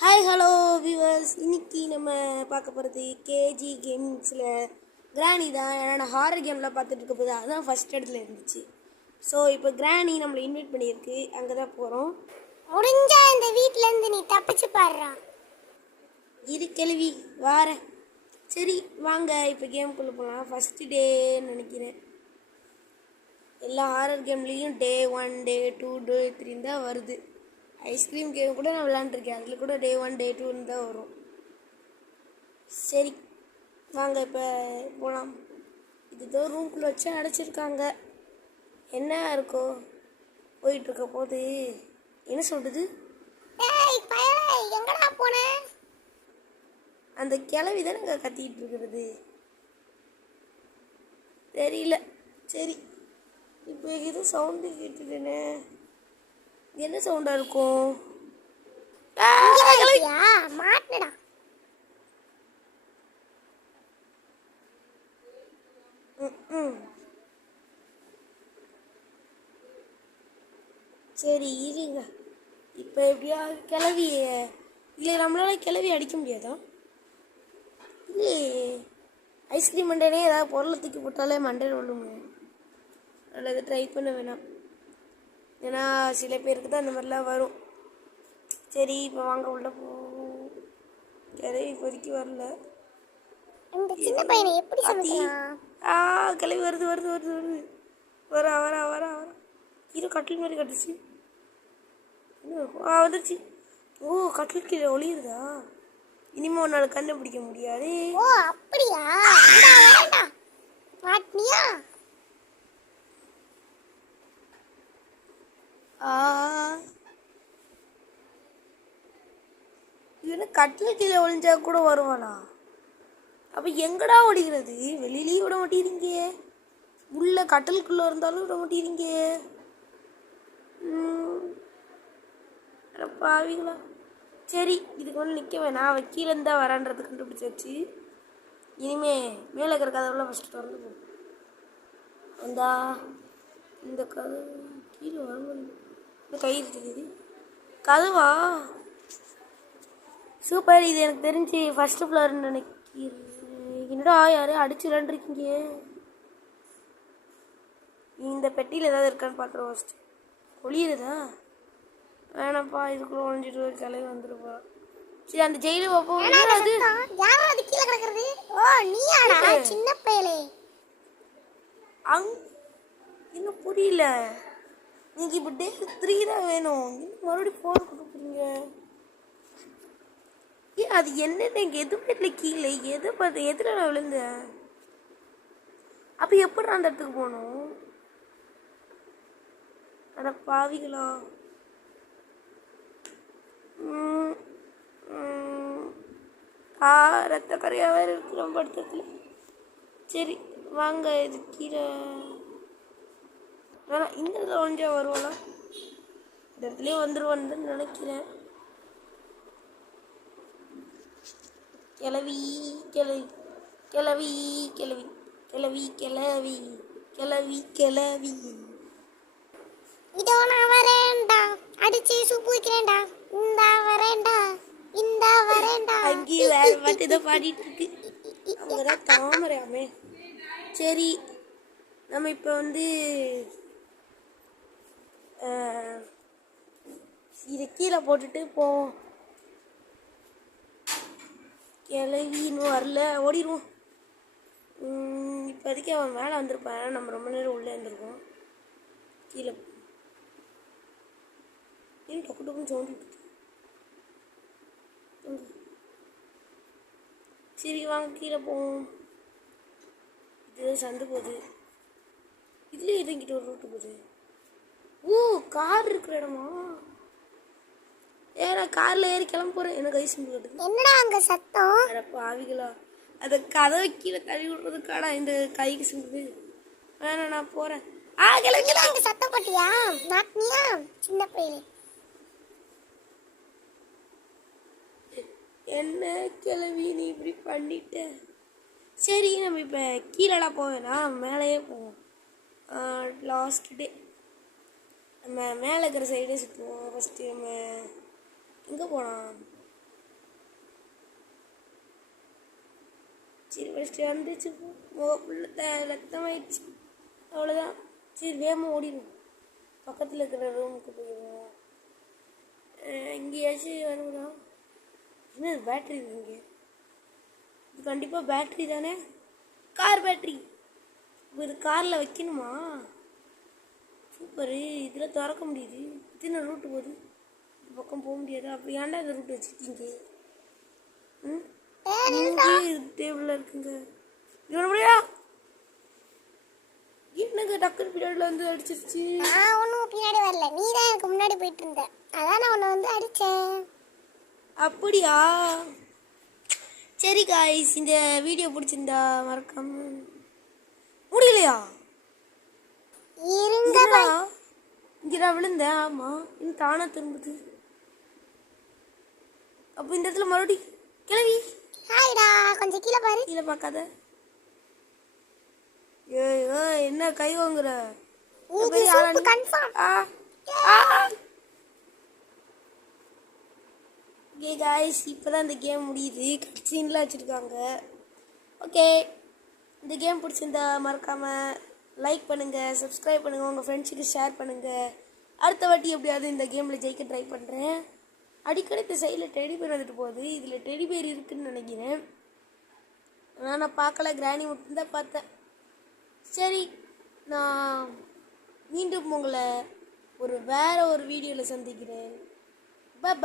Hi hello viewers, இன்னைக்கு நம்ம பார்க்க போகிறது கேஜி கேமிங்ஸில் கிராணி தான். ஏன்னா நான் ஹாரர் கேம்லாம் பார்த்துட்டு இருக்க போது அதுதான் ஃபஸ்ட் இடத்துல இருந்துச்சு. ஸோ இப்போ கிராணி நம்மளை இன்வைட் பண்ணியிருக்கு, அங்கே தான் போகிறோம். முடிஞ்சா இந்த வீட்டிலேருந்து நீ தப்பிச்சு பாடுறா. இரு கேள்வி வாரேன். சரி வாங்க இப்போ கேமுக்குள்ளே போகலாம். ஃபஸ்ட்டு டேன்னு நினைக்கிறேன். எல்லா ஹாரர் கேம்லேயும் டே 1 டே 2 டே 3 தான் வருது. ஐஸ்கிரீம் கேம் கூட நான் விளாண்டுருக்கேன், அதில் கூட டே 1 டே 2 தான் வரும். சரி வாங்க இப்போ போகலாம். இதுதான் ரூம்குள்ளே வச்சு அடைச்சிருக்காங்க. என்ன இருக்கோ போயிட்டுருக்க போது என்ன சொல்கிறது? எங்கடா போன? அந்த கிளவி தானே இங்கே கத்திட்டு இருக்கிறது, தெரியல. சரி இப்போ எதுவும் சவுண்டு கேட்டுட்டேனே, என்ன சவுண்டாக இருக்கும்? மாட்டடா. சரி இருங்க. இப்போ எப்படியா கிளவிய இல்லை, நம்மளால கிளவி அடிக்க முடியாதா? இல்லையே, ஐஸ்கிரீம் மண்டைனே ஏதாவது பொருளை தூக்கி போட்டாலே மண்டையில் விழுங்க. நல்லது, ட்ரை பண்ண வேணாம். ஏன்னா சில பேருக்கு தான் இந்த மாதிரிலாம் வரும். சரி இப்போ வாங்க உள்ள போ. கிளவி இப்போதைக்கு வரல. இந்த சின்ன பையனை எப்படி சொல்லுறான்? கிளவி வருது வருது வருது வருது வரா வரா வரா வரா. கீழே கட்டில் மாதிரி கட்டுச்சு. என்ன இருக்கும்? வந்துருச்சு. ஓ, கட்டில் கீழே ஒளியுதா? இனிமே உன்னால் கண்டுபிடிக்க முடியாது. ஓ அப்படியா? மாட்டினியா? இவனை கட்டில் கீழே ஒளிஞ்சா கூட வருவானா? அப்போ எங்கடா ஒழிகிறது? வெளியிலேயும் விட மாட்டேறீங்க, உள்ள கட்டலுக்குள்ளே இருந்தாலும் விட மாட்டேறீங்க. பாவிங்களா. சரி இதுக்கு வந்து நிற்க வேணாம், அவன் கீழே இருந்தால் வரான்றது கண்டுபிடிச்சாச்சு. இனிமே மேலே இருக்கிற கதவுலாம் ஃபஸ்ட்டு திறந்து போ. வந்தா இந்த கதவு கீழே வரும்போது இந்த கயிறு தெரியுது. கதவா? சூப்பர். இது எனக்கு தெரிஞ்சு ஃபஸ்ட்டு ஃப்ளோர்னு நினைக்கிறேன். என்னடா யாரையும் அடிச்சு விளாண்டுருக்கீங்க? இந்த பெட்டியில் ஏதாவது இருக்கான்னு பார்க்குறோம். ஃபஸ்ட்டு ஒளியுதா? வேணாப்பா, இதுக்குள்ளே ஒழிஞ்சிட்டு ஒரு கிளவி வந்துருப்பா. சரி அந்த ஜெயிலு பார்ப்போம். அது யாராவது கீழே கிடக்குறது? ஓ நீயாடா சின்ன பயலே. இன்னும் புரியல. நீங்கள் இப்போ டே 3 தான் வேணும், இன்னும் மறுபடியும் 4 கொடுக்குறீங்க. ஏன் அது என்னென்ன இங்கே எதுவுமே இல்லை கீழே. எதை பார்த்து எதில் நான் விழுந்தேன்? அப்போ எப்படி அந்த இடத்துக்கு போகணும்? அட பாவிகளா. ரத்த கரையாக வேறு இருக்கு நம்ம படுத்தத்தில். சரி வாங்க, இது கீழே வேணாம். இந்த இடத்துல ஒழிஞ்சா வருவாளா? இந்த இடத்துலயே வந்துடுவான்னு நினைக்கிறேன். கிளவி கிளவி கிளவி கிளவி கிளவி கிளவி கிளவி கிளவி. இதோ நான் வரேன்டா, அடிச்சு சூப்பு வைக்கிறேன்டா. இந்தா வரேன்டா, இந்தா வரேன்டா. அங்கேயே வேற மட்டும் இதை பாடிட்டு இருக்கு. அவங்கதான் தாமரையாமே. சரி நம்ம இப்போ வந்து இதை கீழே போட்டுட்டு போவோம். கிளவி இன்னும் வரல, ஓடிடுவோம். இப்போதைக்கு அவன் மேலே வந்திருப்பான், நம்ம ரொம்ப நேரம் உள்ளே இருந்திருக்கோம். கீழே ஏன் டக்கு டக்குன்னு சவுண்ட். சரி வாங்க கீழே போவோம். இது சந்து போகுது, இதுலேயே இறங்கிட்டு ஒரு ரூட்டு போகுது. ஓ கார் இருக்கிற இடமா? நான் காரில் ஏறி கிளம்ப போகிறேன். எனக்கு ஐஸ் கட்டுது. என்னடா அங்கே சத்தம்? அடப்பா ஆவிகளா, அதை கதவை கீழே தள்ளி விடுறதுக்காடா இந்த கைக்கு சிந்துது. வேணாம் நான் போகிறேன். கிளம்பி அங்கே சத்தம் போட்டியா? மாட்டினியா சின்ன பையலே? என்ன கிளவி நீ இப்படி பண்ணிட்ட? சரி நம்ம இப்போ கீழெல்லாம் போவேனா, மேலேயே போவோம். லாஸ்ட் டே நம்ம மேலே இருக்கிற சைடே சுற்றுவோம். ஃபஸ்ட்டு நம்ம எங்கே போகலாம்? சரி ஃபஸ்ட்டு வந்துச்சு ஃபுல்லாக ரத்தமாயிடுச்சு அவ்வளோதான். சரி வேகமாக ஓடிடும். பக்கத்தில் இருக்கிற ரூமுக்கு போயிடுவோம். எங்கேயாச்சும் வருவதா? என்ன பேட்ரி இருக்குங்க? இது கண்டிப்பாக பேட்ரி தானே, கார் பேட்ரி. இப்போ இது காரில் வைக்கணுமா? சூப்பரு. இதில் திறக்க முடியுது. இத்தனை ரூட்டு போகுது, இந்த பக்கம் போக முடியாது. அப்போ ஏன்டா இந்த ரூட் வச்சுருக்கீங்க? ம் இங்கே டேபிளில் இருக்குங்க. இது முடியா என்னங்க டக்குனு பீரியடில் வந்து அடிச்சிருச்சு. நான் ஒன்றும் பின்னாடி வரல, நீ தான் எனக்கு முன்னாடி போயிட்டு இருந்த, அதான் நான் உன்னை வந்து அடித்தேன். அப்படியா? சரி காய்ஸ், இந்த வீடியோ பிடிச்சிருந்தா மறக்காம. முடியலையா? இருங்க இங்கே நான் விழுந்தேன். ஆமாம், இன்னும் தானா திரும்புது. அப்போ இந்த இடத்துல மறுபடி கிளவி. ஹாய்டா, கொஞ்சம் கீழே பாரு. கீழே பார்க்காத. என்ன கை வாங்குற? கன்ஃபார்ம். ஓகே காய்ஸ், இப்போ தான் இந்த கேம் முடியுது. கட் சீன்லாம் வச்சுருக்காங்க. ஓகே, இந்த கேம் பிடிச்சிருந்தா மறக்காமல் லைக் பண்ணுங்கள், சப்ஸ்கிரைப் பண்ணுங்கள், உங்கள் ஃப்ரெண்ட்ஸுக்கு ஷேர் பண்ணுங்கள். அடுத்த வாட்டி எப்படியாவது இந்த கேமில் ஜெயிக்க ட்ரை பண்ணுறேன். அடிக்கடி இந்த சைடில் டெடி பேர் வந்துட்டு போகுது. இதில் டெடி பேர் இருக்குதுன்னு நினைக்கிறேன். ஆனால் நான் பார்க்கல, கிராணி மட்டும்தான் பார்த்தேன். சரி, நான் மீண்டும் உங்களை வேற ஒரு வீடியோவில் சந்திக்கிறேன். பாய்.